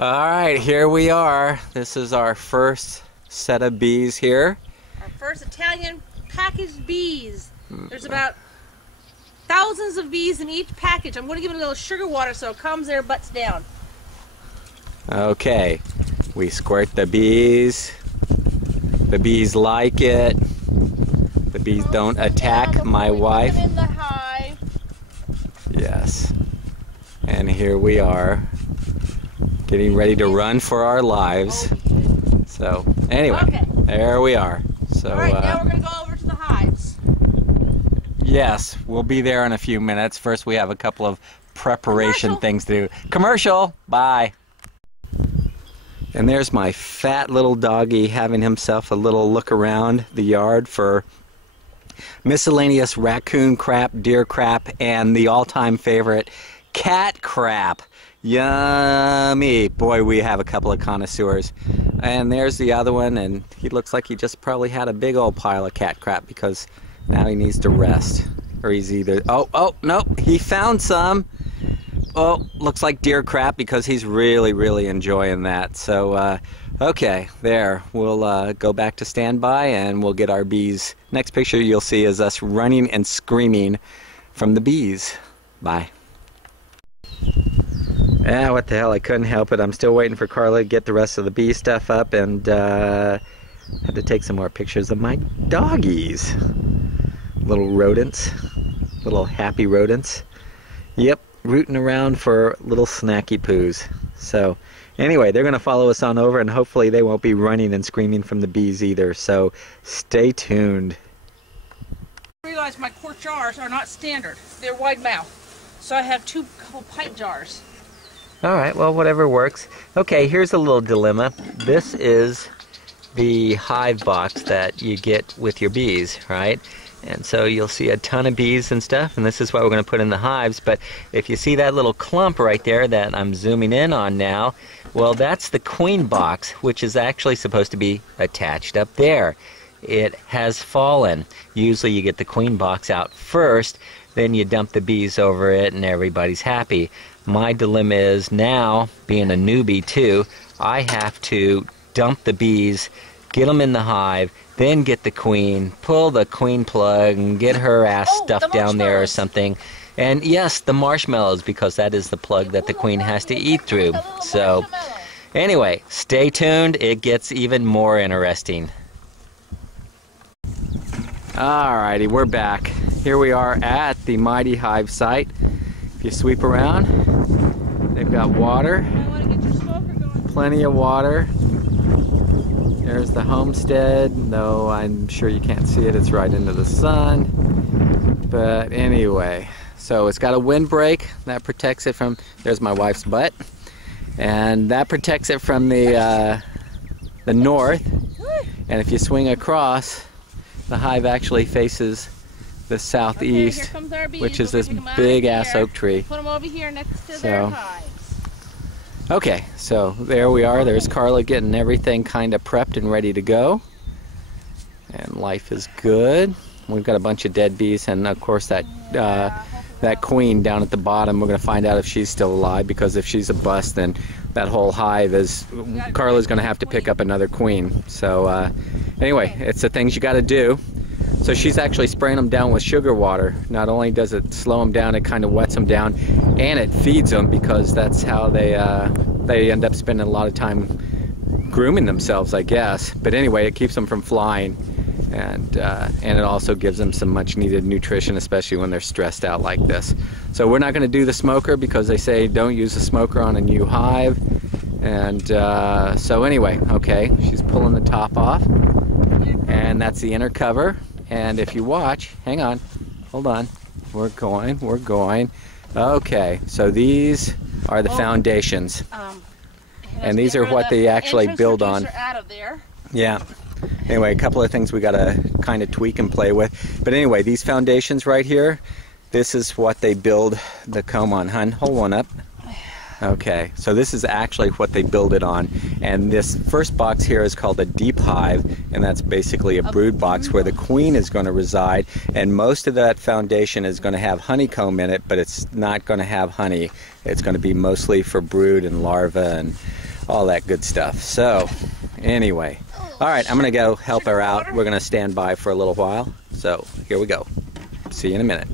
All right, here we are. This is our first set of bees here. Our first Italian packaged bees. There's about thousands of bees in each package. I'm going to give it a little sugar water so it calms their butts down. Okay, we squirt the bees. The bees like it. The bees don't attack my wife. In the hive. Yes. And here we are, getting ready to run for our lives. So anyway, Okay. There we are. So All right, now we're going to go over to the hives. yes, we'll be there in a few minutes. First we have a couple of preparation things to do. Commercial, bye. And there's my fat little doggy having himself a little look around the yard for miscellaneous raccoon crap, deer crap, and the all-time favorite, cat crap. Yummy. Boy, we have a couple of connoisseurs. And there's the other one, and he looks like he just probably had a big old pile of cat crap because now he needs to rest. Or he's either... Oh, nope, he found some. Oh, looks like deer crap because he's really enjoying that. So, okay, there. We'll go back to standby and we'll get our bees. Next picture you'll see is us running and screaming from the bees. Bye. Yeah, what the hell, I couldn't help it. I'm still waiting for Carla to get the rest of the bee stuff up and had to take some more pictures of my doggies. Little rodents. Little happy rodents. Yep, rooting around for little snacky poos. So, anyway, they're going to follow us on over and hopefully they won't be running and screaming from the bees either. So, stay tuned. I realize my quart jars are not standard. They're wide mouth. So I have couple pint jars. Alright, well, whatever works. Okay, here's a little dilemma. This is the hive box that you get with your bees, right? And so you'll see a ton of bees and stuff, and this is what we're going to put in the hives. But if you see that little clump right there that I'm zooming in on now, well, that's the queen box, which is actually supposed to be attached up there. It has fallen. Usually you get the queen box out first, then you dump the bees over it, and everybody's happy. My dilemma is now, being a newbie too, I have to dump the bees, get them in the hive, then get the queen, pull the queen plug, and get her ass stuffed down there or something. And yes, the marshmallows, because that is the plug that the queen has to eat through. So, anyway, stay tuned. It gets even more interesting. Alrighty, we're back. Here we are at the Mighty Hive site. If you sweep around, they've got water. I want to get your smoker going. Plenty of water. There's the homestead, though I'm sure you can't see it, it's right into the sun. But anyway, so it's got a windbreak that protects it from, there's my wife's butt, and that protects it from the north. And if you swing across, the hive actually faces the southeast, which is this big ass oak tree. Put them over here next to their hives. Okay, so there we are. There's Carla getting everything kind of prepped and ready to go. And life is good. We've got a bunch of dead bees, and of course that queen down at the bottom, we're going to find out if she's still alive, because if she's a bust, then that whole hive is, Carla's going to have to pick up another queen. So anyway, it's the things you got to do. So she's actually spraying them down with sugar water. Not only does it slow them down, it kind of wets them down, and it feeds them, because that's how they end up spending a lot of time grooming themselves, I guess. But anyway, it keeps them from flying, and it also gives them some much needed nutrition, especially when they're stressed out like this. So we're not going to do the smoker because they say don't use the smoker on a new hive. And so anyway, okay, she's pulling the top off, and that's the inner cover. And if you watch, hang on, hold on, we're going. Okay, so these are the foundations, and these are what they actually build on. Out of there. Yeah. Anyway, a couple of things we gotta kind of tweak and play with. But anyway, these foundations right here, this is what they build the comb on. Hun, hold one up. Okay, so this is actually what they build it on. And this first box here is called a deep hive, and that's basically a brood box where the queen is going to reside. And most of that foundation is going to have honeycomb in it, but it's not going to have honey. It's going to be mostly for brood and larvae and all that good stuff. So, anyway, all right, I'm gonna go help her out. We're gonna stand by for a little while. So, here we go. See you in a minute.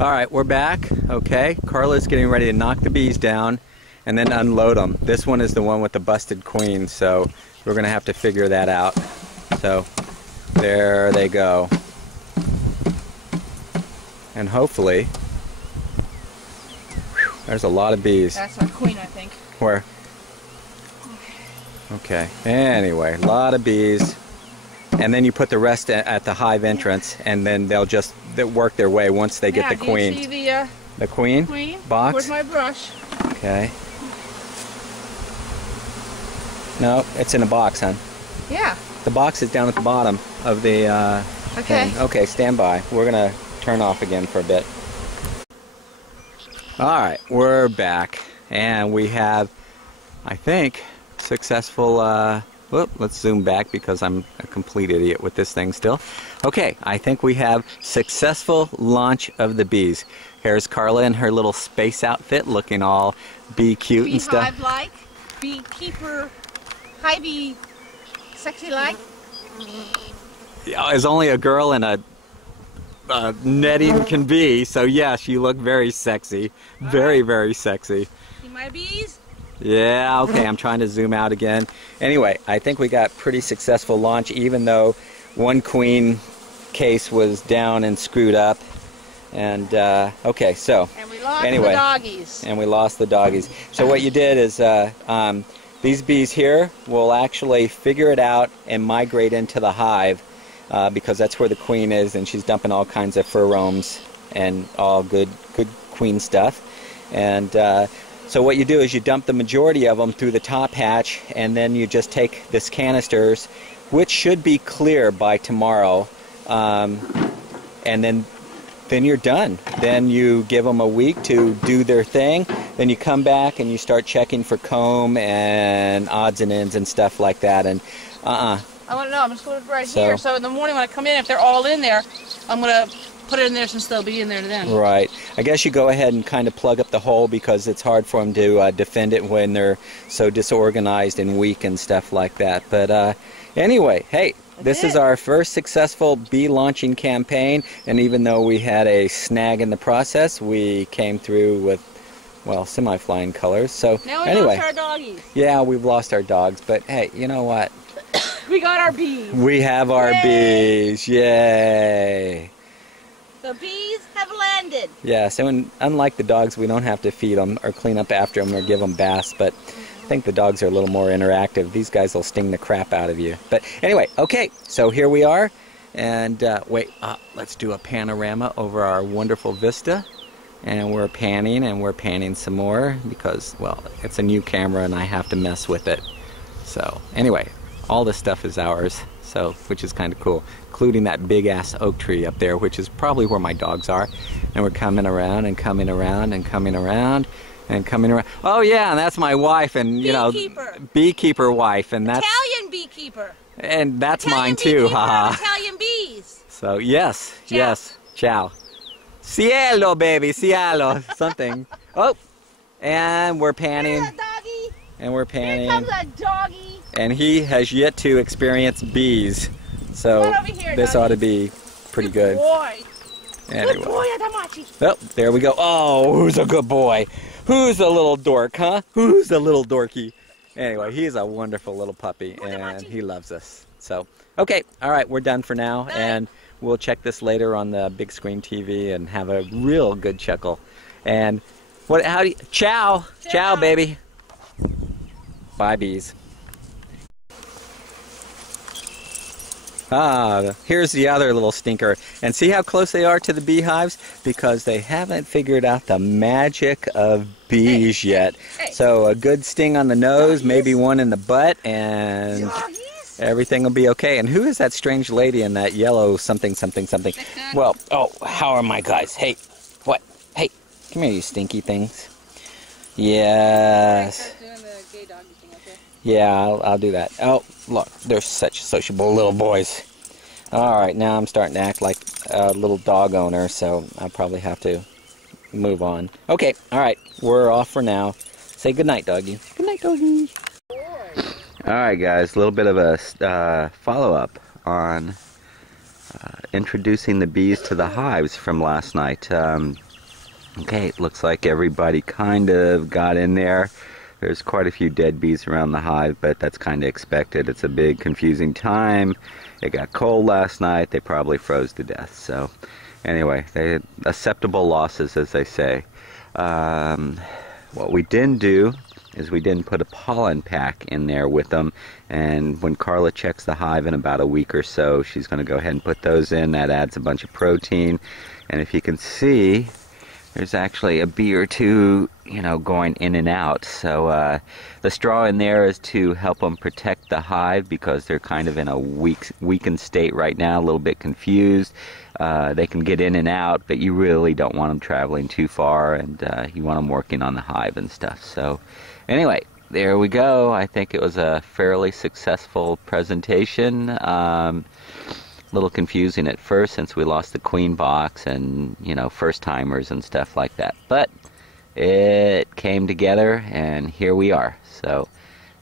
All right, we're back. Okay, Carla's getting ready to knock the bees down and then unload them. This one is the one with the busted queen, so we're gonna have to figure that out. So, there they go. And hopefully, there's a lot of bees. That's our queen, I think. Where? Okay. Anyway, a lot of bees. And then you put the rest at the hive entrance, and then they'll work their way once they get the queen. Do you see the queen? Queen Box? Where's my brush? Okay. No, it's in a box, hon. Yeah. The box is down at the bottom of the Okay. thing. Okay, stand by. We're going to turn off again for a bit. Alright, we're back. And we have, I think, successful... let's zoom back because I'm a complete idiot with this thing still. Okay, I think we have successful launch of the bees. Here's Carla in her little space outfit looking all bee cute and stuff. Beehive-like, beekeeper, hivey, sexy-like. Yeah, as only a girl in a netting can be, so yes, you look very sexy. Very, very sexy. See my bees? Yeah, okay, I'm trying to zoom out again. Anyway, I think we got pretty successful launch, even though one queen case was down and screwed up. And, okay, so, and we lost anyway, the doggies. And we lost the doggies. So what you did is, these bees here will actually figure it out and migrate into the hive, because that's where the queen is, and she's dumping all kinds of pheromones and all good queen stuff. And, so what you do is you dump the majority of them through the top hatch, and then you just take this canisters, which should be clear by tomorrow, and then you're done. Then you give them a week to do their thing. Then you come back and you start checking for comb and odds and ends and stuff like that. And I want to know. I'm just going to put it right here. So in the morning when I come in, if they're all in there, I'm going to put it in there since they'll be in there then. Right. I guess you go ahead and kind of plug up the hole because it's hard for them to defend it when they're so disorganized and weak and stuff like that. But anyway, hey, this is our first successful bee launching campaign, and even though we had a snag in the process, we came through with, well, semi-flying colors. So now we anyway, lost our doggies. Yeah, we've lost our dogs, but hey, you know what? We got our bees. We have our bees. Yay! The bees have landed. Yeah, so unlike the dogs, we don't have to feed them or clean up after them or give them baths, but I think the dogs are a little more interactive. These guys will sting the crap out of you. But anyway, okay, so here we are, and wait, let's do a panorama over our wonderful vista. And we're panning some more because, well, it's a new camera and I have to mess with it. So anyway, all this stuff is ours, so which is kind of cool, including that big ass oak tree up there, which is probably where my dogs are. And we're coming around and coming around and coming around and coming around. Oh yeah, and that's my wife, and you know, beekeeper wife, and that's Italian beekeeper. And that's Italian mine too, haha. Italian bees. So yes, Ciao. yes, ciao. Cielo, baby, cielo, something. Oh, and we're panning. Here's a doggy. And we're panning. Here comes a doggy. And he has yet to experience bees. So Come over here, this doggy. ought to be pretty good. Boy. Anyway. Good boy, Adamachi. Oh, there we go. Oh, who's a good boy? Who's a little dork, huh? Who's a little dorky? Anyway, he's a wonderful little puppy, and he loves us. So, okay, all right, we're done for now, and we'll check this later on the big screen TV and have a real good chuckle. And what? How do you? Ciao, ciao, baby. Bye, bees. Ah, here's the other little stinker. And see how close they are to the beehives? Because they haven't figured out the magic of bees yet. So a good sting on the nose, maybe one in the butt, and everything will be okay. And who is that strange lady in that yellow something, something, something? Well, oh, how are my guys? Hey, what? Hey, come here, you stinky things. Yes. Yeah, I'll do that. Oh, look, they're such sociable little boys. All right, now I'm starting to act like a little dog owner, so I'll probably have to move on. Okay, all right, we're off for now. Say goodnight, doggy. Good night, doggy. Alright guys, a little bit of a follow-up on introducing the bees to the hives from last night. Okay, it looks like everybody kind of got in there. There's quite a few dead bees around the hive, but that's kind of expected. It's a big confusing time. It got cold last night. They probably froze to death. So anyway, they had acceptable losses, as they say. What we didn't do is we didn't put a pollen pack in there with them, and when Carla checks the hive in about a week or so, she's going to go ahead and put those in. That adds a bunch of protein, and if you can see, there's actually a bee or two, you know, going in and out. So the straw in there is to help them protect the hive, because they're kind of in a weakened state right now, a little bit confused. They can get in and out, but you really don't want them traveling too far, and you want them working on the hive and stuff. So anyway, there we go. I think it was a fairly successful presentation. A little confusing at first since we lost the queen box and, you know, first timers and stuff like that, but it came together and here we are. So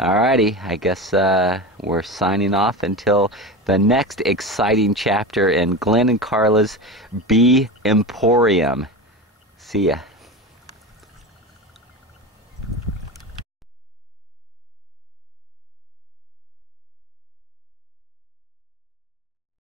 alrighty, I guess we're signing off until the next exciting chapter in Glenn and Carla's Bee Emporium. See ya.